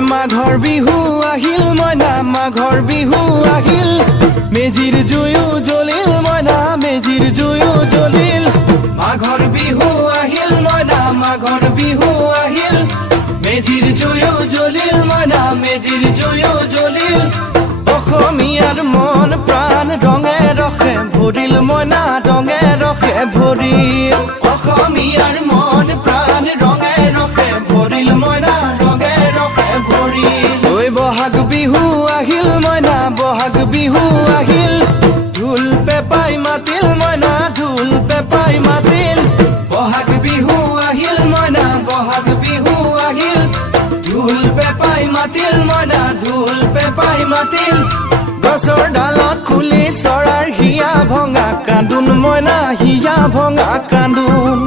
মাঘৰ বিহু আহিল মইনা মাঘৰ বিহু আহিল মেজিৰ জুয়ো জ্বলিল মইনা মেজিৰ জুয়ো জ্বলিল মাঘৰ বিহু আহিল মইনা মাঘৰ বিহু আহিল মেজিৰ জুয়ো জ্বলিল মইনা মেজিৰ জুয়ো জ্বলিল অসমীয়াৰ মন প্ৰাণ ৰঙে ৰসে ভৰিল মইনা ৰঙে ৰসে ভৰিল অসমীয়াৰ মন প্ৰাণ ৰঙে ৰসে ভৰিল মইনা ৰঙে ৰসে ভৰিল ঐ বহাগ বিহু আহিল মইনা বহাগ বিহু আহিল ঢোল পেপাই মাতিল মইনা ঢোল পেপাই মাতিল বহাগ বিহু আহিল মইনা বহাগ বিহু আহিল ঢোল পেপাই মাতিল মইনা ঢোল পেপাই মাতিল গছৰ ডালত খুলি চৰাৰ হিয়া ভঙা কান্দোন মইনা হিয়া ভঙা কান্দোন